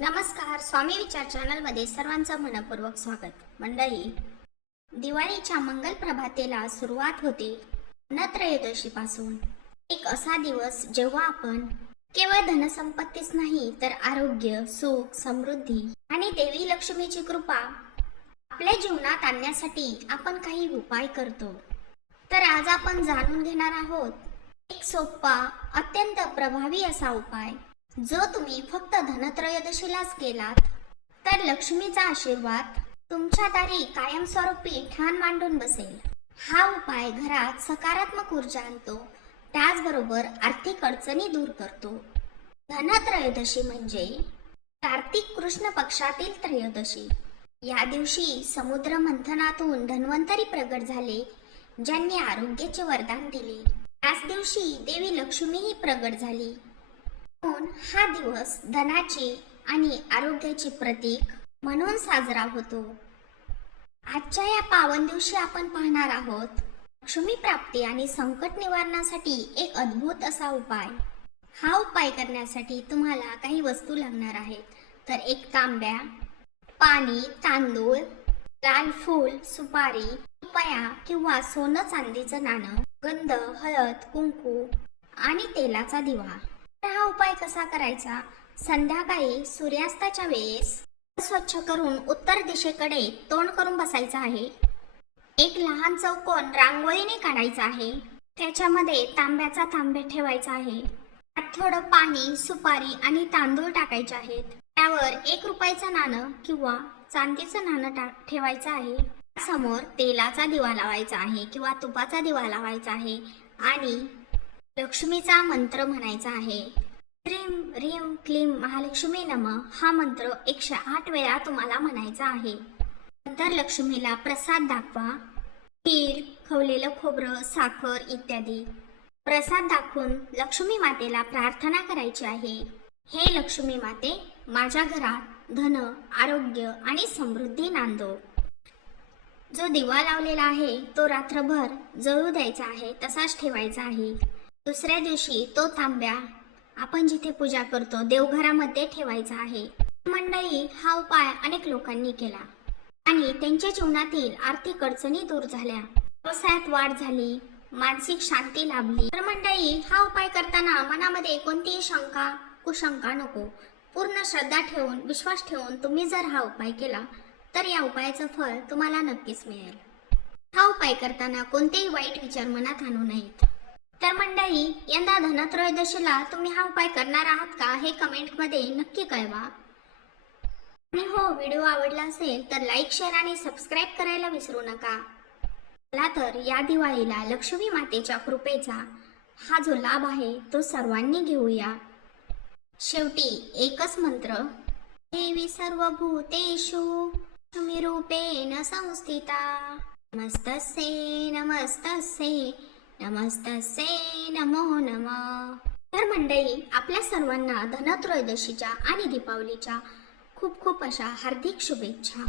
नमस्कार स्वामी विचार चॅनलमध्ये सर्वांचं मनपूर्वक स्वागत. मंडळी दिवाळीच्या मंगल प्रभातेला सुरुवात होते नत्रयोदशीपासून. एक असा दिवस जेव्हा आपण केवळ धनसंपत्तीच नाही तर आरोग्य सुख समृद्धी आणि देवी लक्ष्मीची कृपा आपल्या जीवनात आणण्यासाठी आपण काही उपाय करतो. तर आज आपण जाणून घेणार आहोत एक सोपा अत्यंत प्रभावी असा उपाय जो तुम्ही फक्त धनत्रयोदशीलाच केलात तर लक्ष्मीचा आशीर्वाद तुमच्या दारी कायमस्वरूपी ठाण मांडून बसेल. हा उपाय घरात सकारात्मक ऊर्जा आणतो त्याचबरोबर आर्थिक अडचणी दूर करतो. धनत्रयोदशी म्हणजे कार्तिक कृष्ण पक्षातील त्रयोदशी. या दिवशी समुद्र मंथनातून धन्वंतरी प्रगट झाले ज्यांनी आरोग्याचे वरदान दिले. त्याच दिवशी देवी लक्ष्मीही प्रगट झाली. म्हणून हा दिवस धनाचे आणि आरोग्याचे प्रतीक म्हणून साजरा होतो. आजच्या या पावन दिवशी आपण पाहणार आहोत लक्ष्मी प्राप्ती आणि संकट निवारणासाठी एक अद्भुत असा उपाय. हा उपाय करण्यासाठी तुम्हाला काही वस्तू लागणार आहेत. तर एक तांब्या पाणी तांदूळ लाल फूल सुपारी पया किंवा सोनं चांदीचं नाणं गंध हळद कुंकू आणि तेलाचा दिवा. उपाय कसा करायचा? संध्याकाळी सूर्यास्ताच्या वेळेस स्वच्छ करून उत्तर दिशेकडे तोंड करून बसायचं आहे. एक लहान चौकोन रांगोळीने काढायचा आहे. त्याच्यामध्ये तांब्याचा तांबे ठेवायचा आहे. त्यात थोडं पाणी सुपारी आणि तांदूळ टाकायचे आहेत. त्यावर एक रुपयाचं नाणं किंवा चांदीचं नाणं टाक ठेवायचं आहे. समोर तेलाचा दिवा लावायचा आहे किंवा तुपाचा दिवा लावायचा आहे आणि लक्ष्मीचा मंत्र म्हणायचा आहे. प्रेम ह्रीम क्लीम महालक्ष्मी नम हा मंत्र एकशे आठ वेळा तुम्हाला म्हणायचा आहे. नंतर लक्ष्मीला प्रसाद दाखवा. खीर खवलेलं खोबरं साखर इत्यादी. प्रसाद दाखवून लक्ष्मी मातेला प्रार्थना करायची आहे. हे लक्ष्मी माते माझ्या घरात धन आरोग्य आणि समृद्धी नांदो. जो दिवा लावलेला आहे तो रात्रभर जळू द्यायचा आहे तसाच ठेवायचा आहे. दुसऱ्या दिवशी तो तांब्या आपण जिथे पूजा करतो देवघरामध्ये ठेवायचा आहे. मंडळी हा उपाय अनेक लोकांनी केला. आणि त्यांच्या जीवनातील आर्थिक अडचणी दूर झाल्या. व्यवसायात वाढ झाली मानसिक शांती लाभली. तर मंडळी हा उपाय करताना मनामध्ये कोणतीही शंका कुशंका नको. पूर्ण श्रद्धा ठेवून विश्वास ठेवून तुम्ही जर हा उपाय केला तर या उपायाचं फळ तुम्हाला नक्कीच मिळेल. हा उपाय करताना कोणतेही वाईट विचार मनात आणू नयेत. मंडळी यंदा धनत्रयोदशीला तुम्ही हा उपाय करणार आहात का हे कमेंटमध्ये नक्की कळवा. आणि हो व्हिडिओ आवडला असेल तर लाईक शेअर आणि सबस्क्राईब करायला विसरू नका. चला तर या दिवाळीला लक्ष्मी मातेच्या कृपेचा हा जो लाभ आहे तो सर्वांनी घेऊया. शेवटी एकच मंत्र देवी सर्व भूतेषु रूपेण संस्थिता. नमस्तस्ये नमस्तस्ये. नमस्तसे नमो नमः. तर मंडळी आपल्या सर्वांना धनत्रयोदशीच्या आणि दीपावलीच्या खूप खूप अशा हार्दिक शुभेच्छा.